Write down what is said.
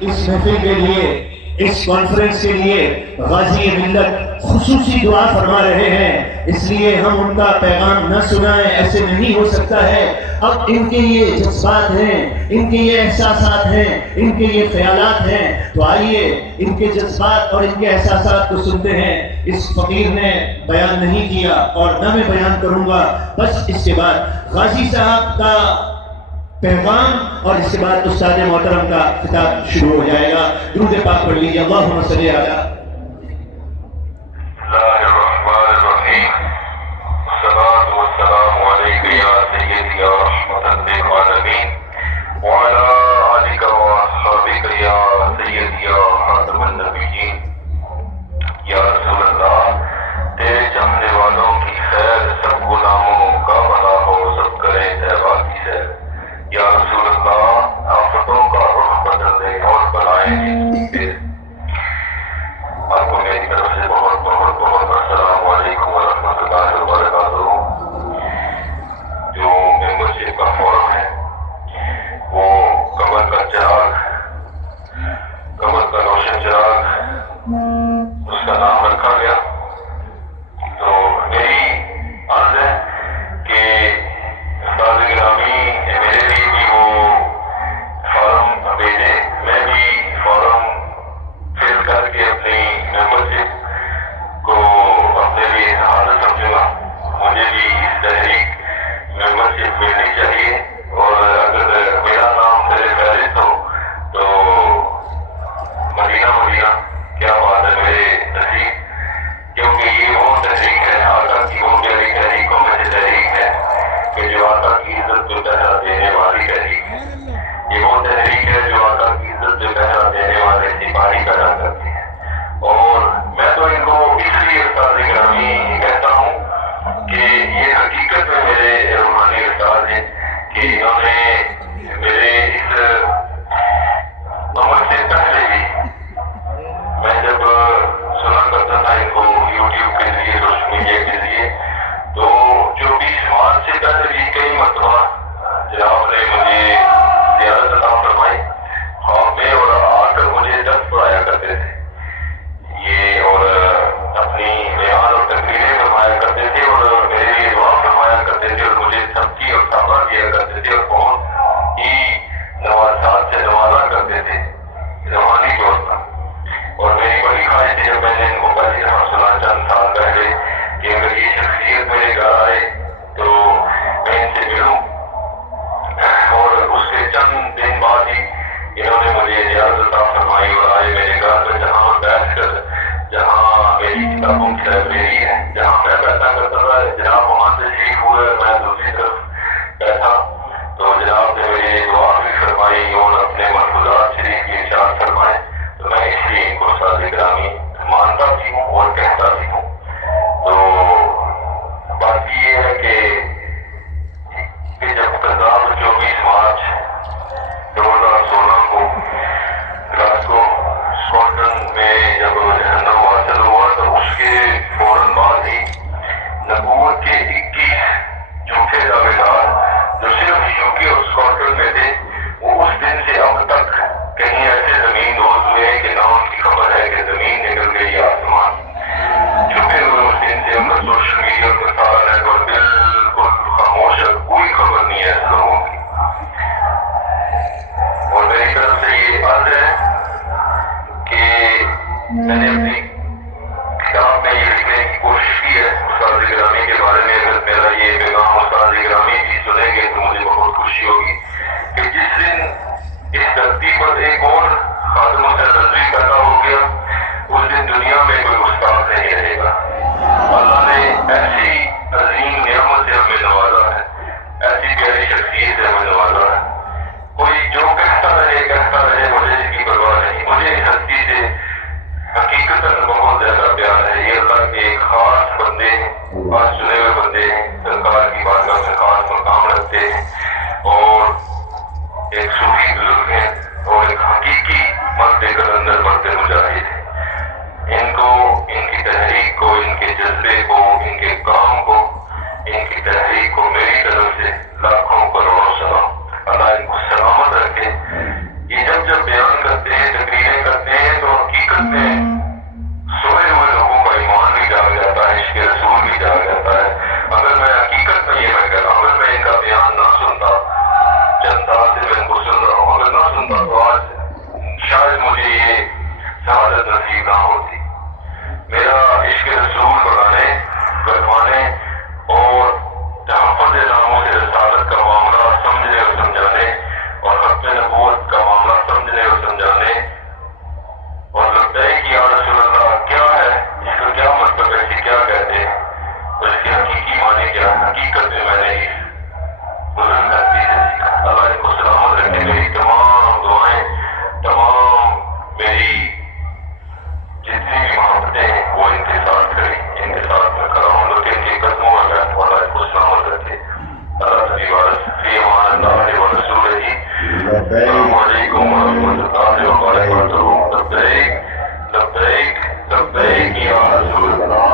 اس محفل کے لیے، اس کانفرنس کے لیے غازی ملت خصوصی دعا فرما رہے ہیں، اس لیے ہم ان کا پیغام نہ سنائیں ایسے نہیں ہو سکتا ہے۔ اب ان کے یہ جذبات ہیں، ان کے یہ احساسات ہیں، ان کے یہ خیالات ہیں، تو آئیے ان کے جذبات اور ان کے احساسات کو سنتے ہیں۔ اس فقیر نے بیان نہیں کیا اور نہ میں بیان کروں گا، بس اس کے بعد غازی صاحب کا پیغام اور اس کے بعد استاد محترم کا خطاب شروع ہو جائے گا۔ درود پاک پڑھ لیجیے، اللہم صلی علی اللہ الرحمن الرحیم۔ الصلاۃ والسلام علیک یا سیدی یا رحمۃ للعالمین وعلی آلک واصحابک یا سیدی یا خاتم النبیین۔ یا رسول اللہ، تیرے چاہنے والوں کی خیر سب غلاموں کا بھلا ہو، سب کریں تیبا کی سیر۔ یا رسول اللہ، آفتوں کا رخ بدل دے اور بلائیں جتنی دیر۔ آپ کو میری طرف سے بہت بہت بہت السلام علیکم ورحمۃ اللہ وبرکاتہ۔ جو ممبرشپ کا فورم ہے وہ کمر کا چراغ، کمر کا روشن چراغ، اس کا نام رکھا گیا۔ تو میری عرض ہے کہ استاد گرامی میرے لیے بھی وہ فارم بھیجے، میں بھی فارم نصیب نہ ہوتی. میرا عشق رسول بڑھانے کروانے اور تحفظ ناموں سے رسالت کا معاملہ سمجھنے اور سمجھانے اور ختم نبوت کا معاملہ سمجھنے اور سمجھانے اور لگتا ہے کہ یا رسول اللہ کیا ہے اس کا کیا مطلب ہے کہ کیا کہتے ہیں اور اس کے حقیقی معنی کیا ہے. حقیقت میں میں نے بزرگ ہستی سے سیکھا. اللہ ان کو سلامت رکھے. میری تمام دعائیں تمام میری جتنی بھی محبتیں ہیں وہ ان کے ساتھ کریں. ان کے ساتھ میں کھڑا ہوں لیکن ان کے قدموں میں بیٹھ ہوں. اللہ ان کو سلامت رکھے. اللہ نبی وارث فی امان اللہ و رسولہ. السلام علیکم ورحمۃ اللہ وبرکاتہ. لبیک لبیک لبیک یا رسول اللہ.